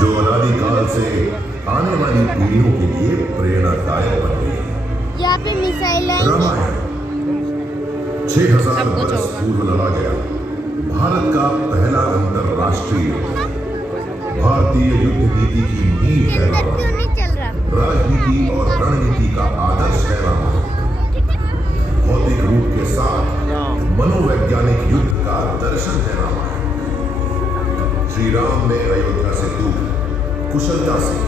जो अनादिकाल से आने वाली पीढ़ियों के लिए प्रेरणादायक बन गई है। यहाँ पे मिसाइल है। रामायण 6000 वर्ष पूर्व लड़ा गया भारत का पहला अंतरराष्ट्रीय युद्ध। भारतीय युद्ध नीति की नींव है रामायण। क्यों नहीं चल रहा? राजनीति और रणनीति का आदर्श है रामायण। भौतिक रूप के साथ मनोवैज्ञानिक युद्ध का दर्शन है रामायण। श्री राम ने अयोध्या से दूर कुशलता से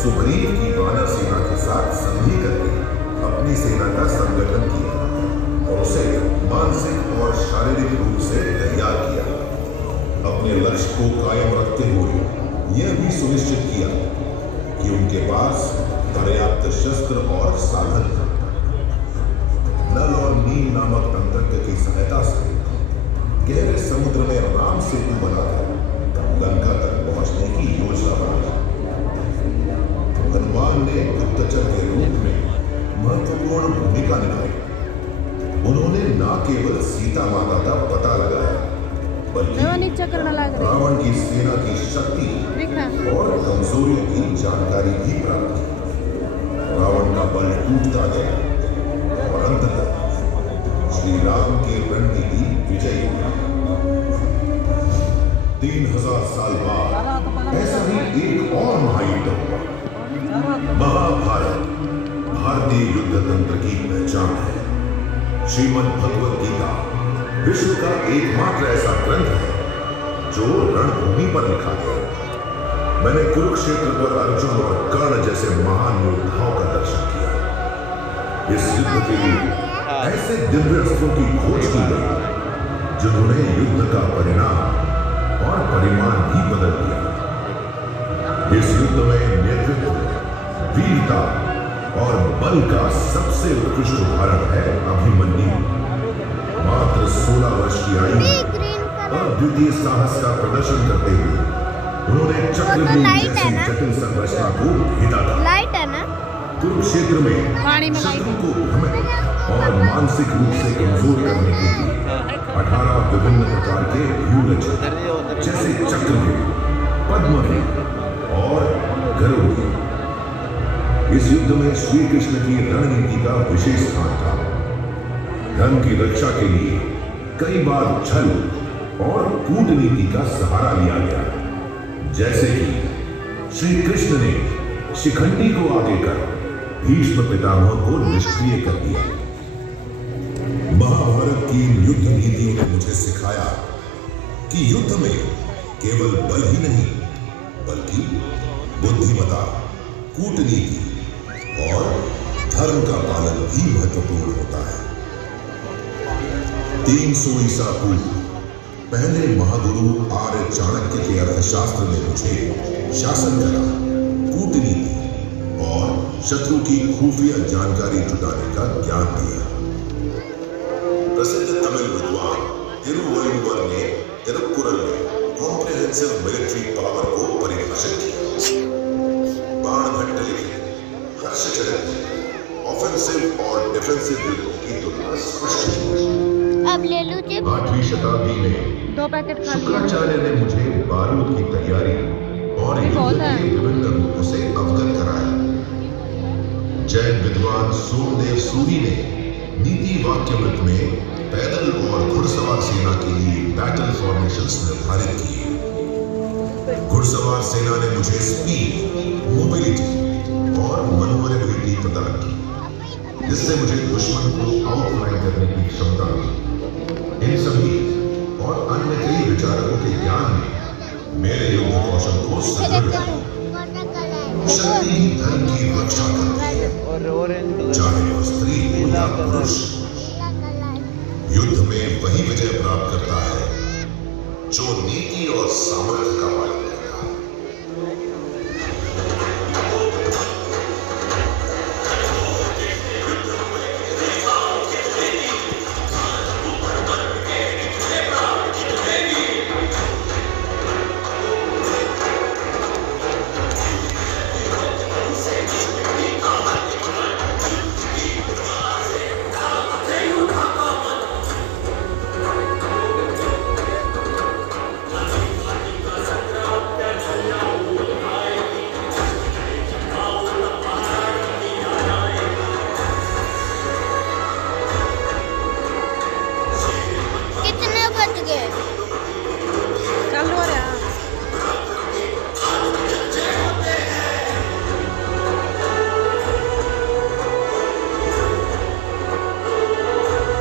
सुग्रीव की वानर सेना के साथ संधि करके अपनी सेना का संगठन किया और उसे मानसिक और शारीरिक रूप से तैयार किया। अपने लक्ष्य को कायम रखते हुए यह भी सुनिश्चित किया कि उनके पास पर्याप्त शस्त्र और साधन था। नल और नील नामक तंत्रज्ञ की सहायता से गहरे समुद्र में राम सेतु बनाकर लंका तक पहुंचने की योजना बनाई। हनुमान ने गुप्तचर के रूप में महत्वपूर्ण भूमिका निभाई। उन्होंने न केवल सीता माता का पता लगाया बल्कि रावण की सेना की शक्ति और कमजोरियों की जानकारी भी प्राप्त की। रावण का बल टूटता गया और अंततः श्री राम की रणनीति विजयी हुई। 3000 साल बाद ऐसा ही एक और महायुद्ध हुआ। महाभारत भारतीय युद्ध तंत्र की पहचान है। श्रीमद् भगवत गीता विश्व का एकमात्र ऐसा ग्रंथ है जो रणभूमि पर लिखा गया। मैंने कुरुक्षेत्र पर अर्जुन और कर्ण जैसे महान योद्धाओं का दर्शन किया। इस युद्ध के लिए ऐसे दिव्य अस्त्रों की खोज की गई जिन्होंने युद्ध का परिणाम और परिमाण भी बदल दिया। इस युद्ध में नेतृत्व, वीरता और बल का सबसे उत्कृष्ट उदाहरण है अभिमन्यु। मात्र 16 वर्ष की आयु में अद्वितीय साहस का प्रदर्शन करते हुए उन्होंने चक्रव्यूह जैसी जटिल संरचना को भेदा था। लाइट है ना? कुरुक्षेत्र में शत्रु को भ्रमित और मानसिक रूप से कमजोर करने के लिए 18 विभिन्न प्रकार के व्यूह रचे, जैसे चक्रव्यूह, पद्मव्यूह और गरुड़व्यूह। इस युद्ध में श्री कृष्ण की रणनीति का विशेष स्थान था। धर्म की रक्षा के लिए कई बार छल और कूटनीति का सहारा लिया गया, जैसे कि श्री कृष्ण ने शिखंडी को आगे कर भीष्म पितामह को निष्क्रिय कर दिया। महाभारत की युद्ध नीतियों ने मुझे सिखाया कि युद्ध में केवल बल ही नहीं बल्कि बुद्धिमत्ता, कूटनीति और धर्म का पालन भी महत्वपूर्ण होता है। 300 ईसा पूर्व पहले महागुरु आर्य चाणक्य के अर्थशास्त्र ने मुझे शासन कला, कूटनीति और शत्रु की खुफिया जानकारी जुटाने का ज्ञान दिया। प्रसिद्ध तमिल विद्वान तिरुवल्लुवर ने तिरुक्कुरल में कॉम्प्रिहेंसिव मिलिट्री पावर को परिभाषित किया। बाणभट्ट लिखित हर्षचरित में ऑफेंसिव और डिफेंसिव युद्धों की तुलना स्पष्ट है। अब ले लो जी। 8वीं शताब्दी में 2 पैकेट खा लिया। शुक्राचार्य ने मुझे बारूद की तैयारी और युद्ध के विभिन्न रूपों से अवगत कराया। जैन विद्वान सोमदेव सूरी ने नीति वाक्यमृत में पैदल और घुड़सवार सेना के लिए बैटल फॉर्मेशंस निर्धारित किए। घुड़सवार सेना ने मुझे स्पीड, मोबिलिटी और मनोवरेबिलिटी प्रदान की, जिससे मुझे दुश्मन को आउटलाइन करने की क्षमता मिली। इन सभी और अन्य कई विचारकों के ज्ञान ने मेरे युद्ध कौशल को सुदृढ़ किया। शक्ति ही धर्म की रक्षा करती है, चाहे वह स्त्री हो या पुरुष। युद्ध में वही विजय प्राप्त करता है जो नीति और सामर्थ्य का पालन